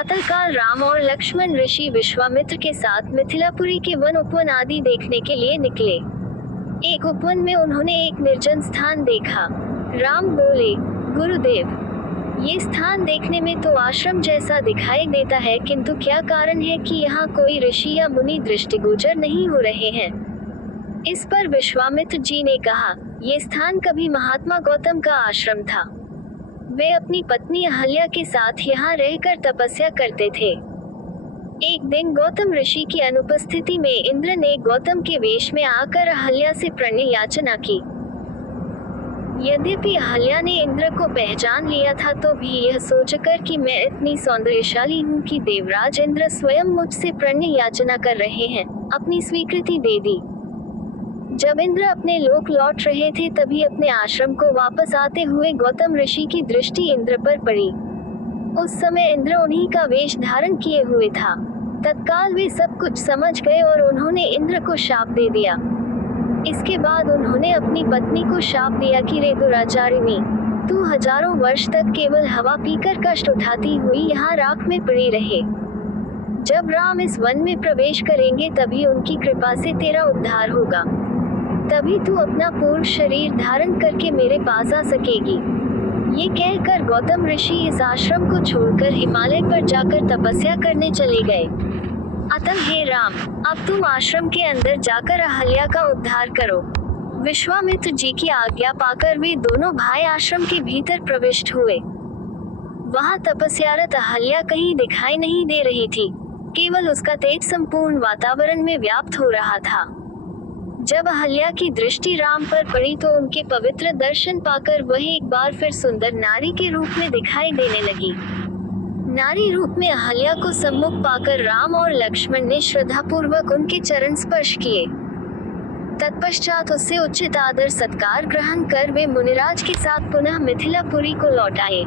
प्रातःकाल राम और लक्ष्मण ऋषि विश्वामित्र के साथ मिथिलापुरी के वन उपवन आदि देखने के लिए निकले। एक उपवन में उन्होंने एक निर्जन स्थान देखा। राम बोले, गुरुदेव, ये स्थान देखने में तो आश्रम जैसा दिखाई देता है, किंतु क्या कारण है कि यहाँ कोई ऋषि या मुनि दृष्टिगोचर नहीं हो रहे हैं? इस पर विश्वामित्र जी ने कहा, ये स्थान कभी महात्मा गौतम का आश्रम था। वे अपनी पत्नी अहल्या के साथ यहाँ रहकर तपस्या करते थे। एक दिन गौतम ऋषि की अनुपस्थिति में इंद्र ने गौतम के वेश में आकर अहल्या से प्रणय याचना की। यद्यपि अहल्या ने इंद्र को पहचान लिया था, तो भी यह सोचकर कि मैं इतनी सौंदर्यशाली हूँ कि देवराज इंद्र स्वयं मुझसे प्रणय याचना कर रहे हैं, अपनी स्वीकृति दे दी। जब इंद्र अपने लोक लौट रहे थे, तभी अपने आश्रम को वापस आते हुए गौतम ऋषि की दृष्टि इंद्र पर पड़ी। उस समय इंद्र उन्हीं का वेश धारण किए हुए था। तत्काल वे सब कुछ समझ गए और उन्होंने इंद्र को शाप दे दिया। इसके बाद उन्होंने अपनी पत्नी को शाप दिया कि रे दुराचारिणी, तू हजारों वर्ष तक केवल हवा पीकर कष्ट उठाती हुई यहाँ राख में पड़ी रहे। जब राम इस वन में प्रवेश करेंगे, तभी उनकी कृपा से तेरा उद्धार होगा। तभी तू अपना पूर्ण शरीर धारण करके मेरे पास आ सकेगी। ये कहकर गौतम ऋषि इस आश्रम को छोड़कर हिमालय पर जाकर तपस्या करने चले गए। अतः हे राम, अब तुम आश्रम के अंदर जाकर अहल्या का उद्धार करो। विश्वामित्र जी की आज्ञा पाकर वे दोनों भाई आश्रम के भीतर प्रविष्ट हुए। वहां तपस्यारत अहल्या कहीं दिखाई नहीं दे रही थी, केवल उसका तेज संपूर्ण वातावरण में व्याप्त हो रहा था। जब अहल्या की दृष्टि राम पर पड़ी, तो उनके पवित्र दर्शन पाकर वह एक बार फिर सुंदर नारी के रूप में दिखाई देने लगी। नारी रूप में अहल्या को सम्मुख पाकर राम और लक्ष्मण ने श्रद्धापूर्वक उनके चरण स्पर्श किए। तत्पश्चात उससे उचित आदर सत्कार ग्रहण कर वे मुनिराज के साथ पुनः मिथिलापुरी को लौट आए।